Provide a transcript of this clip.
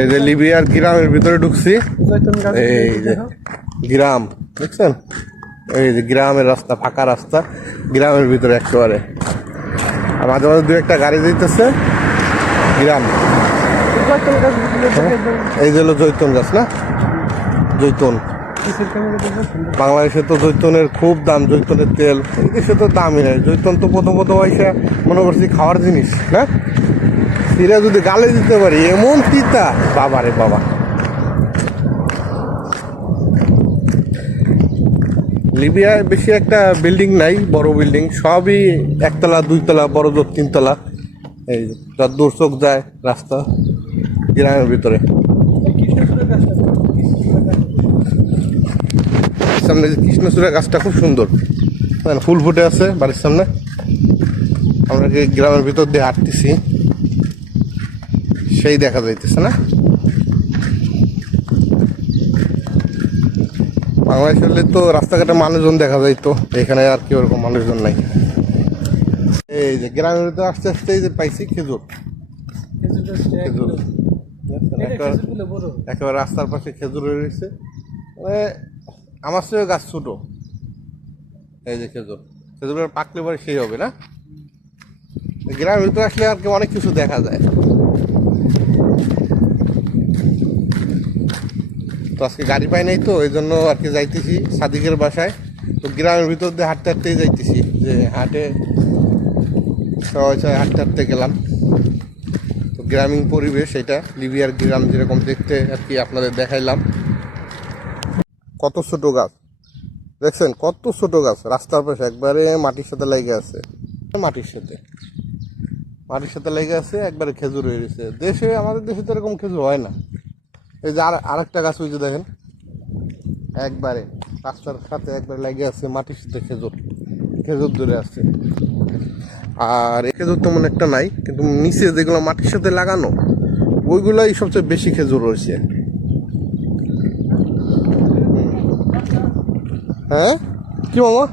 এই যে লিবিয়ার গ্রামের ভিতরে ঢুকছি। এই যে গ্রাম দেখছেন, এই যে গ্রামের রাস্তা, ফাঁকা রাস্তা, গ্রামের ভিতরে একেবারে। আর মাঝে মাঝে দু একটা গাড়ি দিতেছে। গ্রাম, এই যে হলো জৈতুন গাছ না, জৈতুন। বাংলাদেশে তো জৈতুনের খুব দাম, জৈতুনের তেল। এদেশে তো দামই নেই। জৈতুন তো প্রথম পয়সা মনে করছি খাওয়ার জিনিস না, সিরা যদি গালে দিতে পারি এমন তিতা, বাবা রে বাবা। লিবিয়ায় বেশি একটা বিল্ডিং নাই, বড় বিল্ডিং সবই একতলা, দুইতলা, বড় জোর তিনতলা। এই যত দূর চোখ যায় রাস্তা, গ্রামের ভিতরে। সামনে যে কৃষ্ণচূড়া গাছটা খুব সুন্দর, ফুল ফুটে আছে বাড়ির সামনে। আমরা কি গ্রামের ভিতর দিয়ে হাঁটতেছি, সেই দেখা যাইতেছে না। বাংলাদেশ হলে তো রাস্তাঘাটে মানুষজন দেখা যাইতো, এখানে আর কি ওরকম মানুষজন নাই। এই যে গ্রামের ভিতরে আস্তে আস্তে এই যে পাইছি খেজুর, খেজুর একেবারে রাস্তার পাশে খেজুর রয়েছে। আমার চেয়ে গাছ ছোট। এই যে খেজুর, খেজুরের পাকলে পরে সেই হবে না। গ্রামের ভিতরে আসলে আর কি অনেক কিছু দেখা যায়। তো আজকে গাড়ি পাই নাই, তো এই জন্য আর কি যাইতেছি সাদিকের বাসায়। তো গ্রামের ভিতর দিয়ে হাঁটতে হাঁটতেই যাইতেছি, যে হাটে সবাই হাঁটতে হাঁটতে গেলাম। তো গ্রামীণ পরিবেশ এটা, লিবিয়ার গ্রাম যেরকম দেখতে আর কি আপনাদের দেখাইলাম। কত ছোট গাছ দেখছেন, কত ছোট গাছ রাস্তার পাশে, একবারে মাটির সাথে লেগে আছে, মাটির সাথে লেগে আছে, একবারে খেজুর হয়ে গেছে। দেশে, আমাদের দেশে তো এরকম খেজুর হয় না। এই যে আরেকটা গাছ ওই যে দেখেন, একবারে রাস্তার সাথে একবারে লেগে আছে, মাটির সাথে খেজুর ধরে আছে। আর এই খেজুর তেমন একটা নাই, কিন্তু নিচে যেগুলো মাটির সাথে লাগানো ওইগুলাই সবচেয়ে বেশি খেজুর রয়েছে। হ্যাঁ কি মামা?